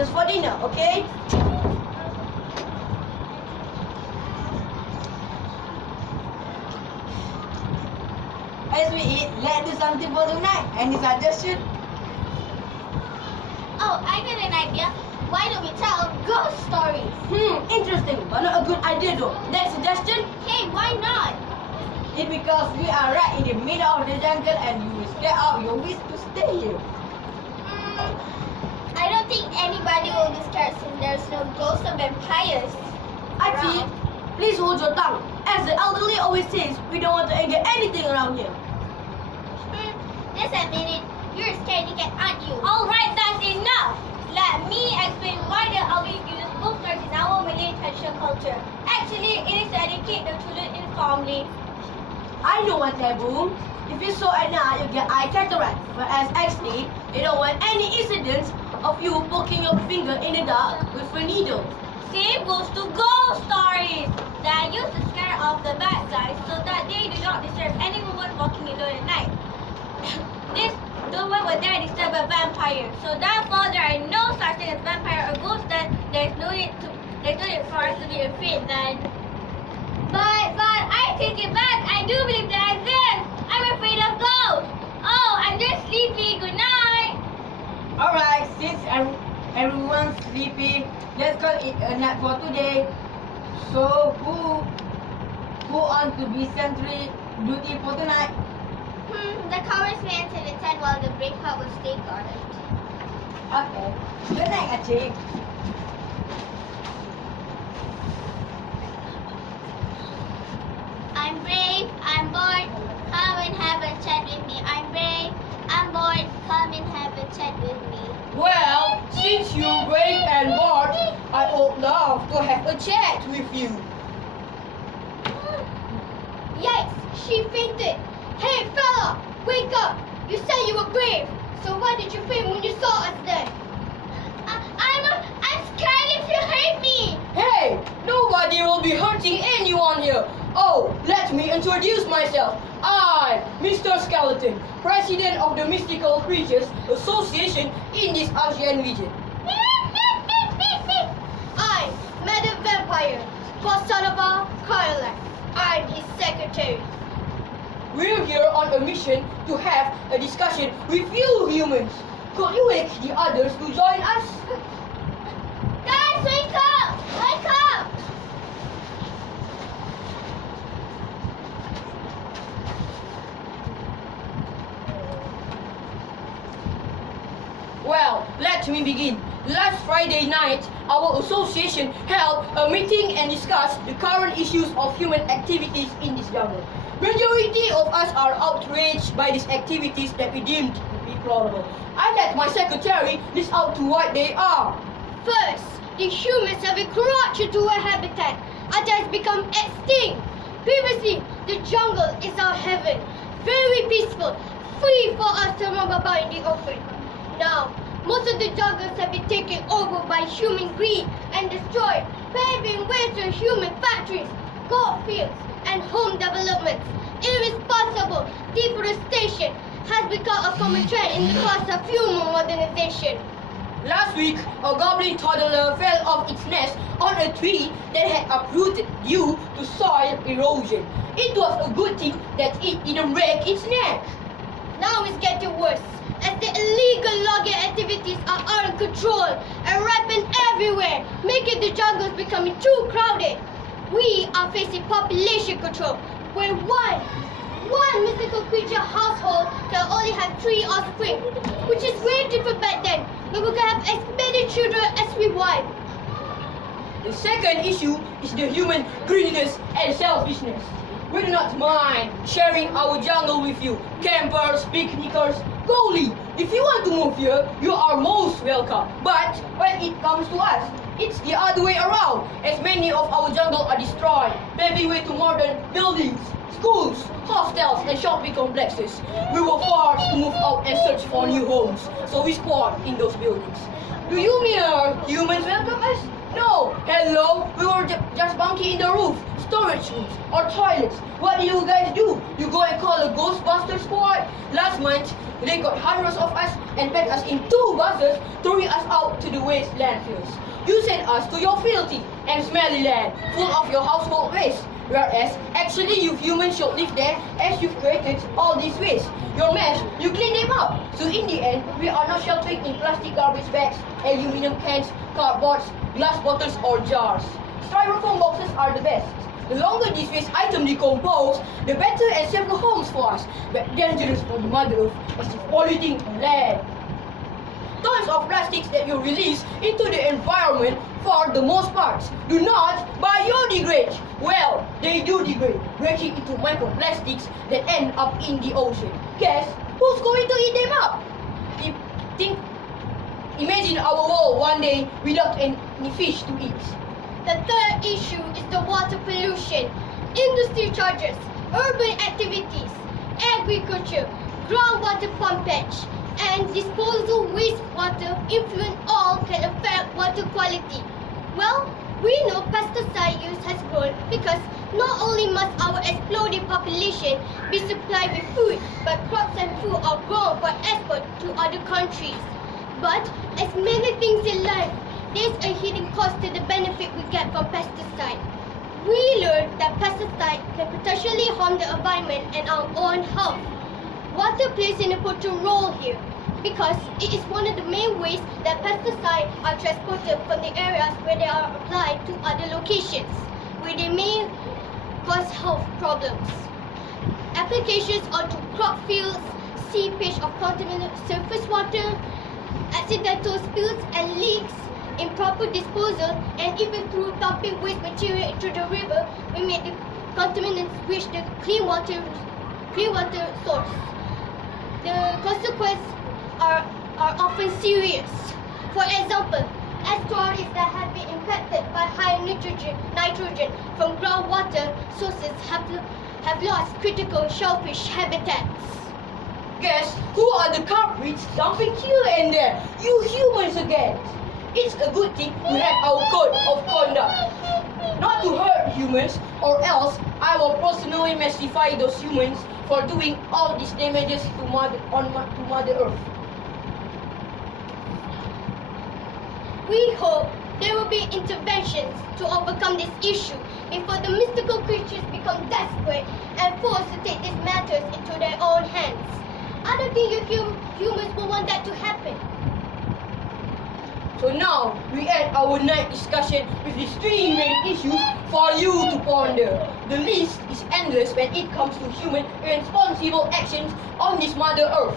delicious for dinner, okay? As we eat, let's do something for tonight. Any suggestion? Oh, I got an idea. Why don't we tell ghost stories? Interesting, but not a good idea though. That suggestion? Hey, why not? It's because we are right in the middle of the jungle and you will stay out your wish to stay here. I don't think anybody will be scared since there's no ghosts or vampires. Achi, please hold your tongue. As the elderly always says, we don't want to anger anything around here. Just admit it. You're a scaredy cat, aren't you? Alright, that's enough. Let me explain why the elderly uses ghost stories in our Malay traditional culture. Actually, it is to educate the children informally. I know one taboo. If you saw at night, you get eye cataract. But as actually, they don't want any incidents of you poking your finger in the dark with a needle. Same goes to ghost stories. They are used to scare off the bad guys so that they do not disturb any woman walking alone at night. This woman would then disturb a vampire. So therefore, there are no such thing as vampire or ghost. Then there's no need for us to be afraid then. But I take it back. I do believe they exist. I'm afraid of ghosts. Oh, I'm just sleepy. Good night. Alright, since everyone's sleepy, let's call it a night for today. So who on to be sentry duty for tonight? The cowards may enter the tent while the brave heart will stay guarded. Okay. Good night, Achi. I'm brave, I'm bored, come and have a chat with me. I'm brave, I'm bored, come and have a chat with me. Well, since you're brave and bored, I would love to have a chat with you. Yikes, she fainted. Hey fella, wake up. You said you were brave. So why did you faint when you saw us then? I'm scared if you hurt me. Hey, nobody will be hurting anyone here. Oh, let me introduce myself. I'm Mr. Skeleton, President of the Mystical Creatures Association in this Asian region. I'm Madam Vampire, Bosanova Carla. I'm his secretary. We're here on a mission to have a discussion with you humans. Could you wake the others to join us? Guys, wake up! Wake up! Well, let me begin. Last Friday night, our association held a meeting and discussed the current issues of human activities in this jungle. Majority of us are outraged by these activities that we deemed deplorable. I let my secretary list out to what they are. First, the humans have encroached into our habitat and has become extinct. Previously, the jungle is our heaven, very peaceful, free for us to roam about in the open. Now, most of the jungles have been taken over by human greed and destroyed, paving ways to human factories, gold fields, and home developments. Irresponsible deforestation has become a common trend in the course of human modernization. Last week, a goblin toddler fell off its nest on a tree that had uprooted due to soil erosion. It was a good thing that it didn't break its neck. Now it's getting worse, as the illegal logging activities are out of control and rampant everywhere, making the jungles becoming too crowded. We are facing population control, where one mystical creature household can only have 3 offspring, which is very different back then, but we can have as many children as we want. The second issue is the human greediness and selfishness. We do not mind sharing our jungle with you, campers, picnickers. Golly, if you want to move here, you are most welcome. But when it comes to us, it's the other way around, as many of our jungle are destroyed, paving way to modern buildings, schools, hostels, and shopping complexes. We were forced to move out and search for new homes, so we squatted in those buildings. Do you mere humans welcome us? No, hello, we were just bunking in the roof, storage rooms or toilets. What do you guys do? You go and call a Ghostbuster squad? Last month, they got hundreds of us and packed us in 2 buses, throwing us out to the waste landfills. You sent us to your filthy and smelly land, full of your household waste. Whereas, actually you humans should live there as you've created all these waste. Your mess, you clean them up. So in the end, we are not sheltering in plastic garbage bags, aluminum cans, cardboards, glass bottles or jars. Styrofoam boxes are the best. The longer these waste items decompose, the better and safer homes for us, but dangerous for the Mother Earth as if polluting the land. Tons of plastics that you release into the environment for the most part do not biodegrade. Well, they do degrade, breaking into microplastics that end up in the ocean. Guess who's going to eat them up? Imagine our world one day without any fish to eat. The third issue is the water pollution. Industry charges, urban activities, agriculture, groundwater pumpage, and disposal wastewater influent all can affect water quality. Well, we know pesticide use has grown because not only must our exploding population be supplied with food, but crops and food are grown for export to other countries. But as many things in life, there's a hidden cost to the benefit we get from pesticide. We learned that pesticide can potentially harm the environment and our own health. Water plays an important role here because it is one of the main ways that pesticides are transported from the areas where they are applied to other locations, where they may cause health problems. Applications onto crop fields, seepage of contaminated surface water, accidental spills and leaks, improper disposal, and even through dumping waste material into the river, we make the contaminants reach the clean water source. The consequences are often serious. For example, estuaries that have been impacted by high nitrogen from groundwater sources have lost critical shellfish habitats. Guess who are the culprits dumping here and there? You humans again. It's a good thing we have our code of conduct. Not to hurt humans, or else I will personally massify those humans for doing all these damages to Mother Earth. We hope there will be interventions to overcome this issue before the mystical creatures become desperate and forced to take these matters into their own hands. I don't think you humans will want that to happen. So now, we end our night discussion with these 3 main issues for you to ponder. The list is endless when it comes to human irresponsible actions on this Mother Earth.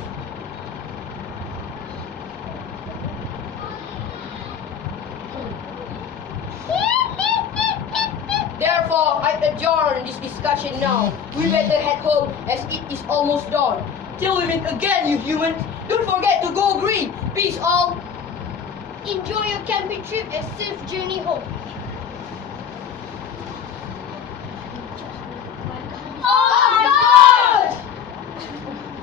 Therefore, I adjourn this discussion now. We better head home as it is almost dawn. Till we meet again, you humans, don't forget to go green. Peace all. Enjoy your camping trip and safe journey home.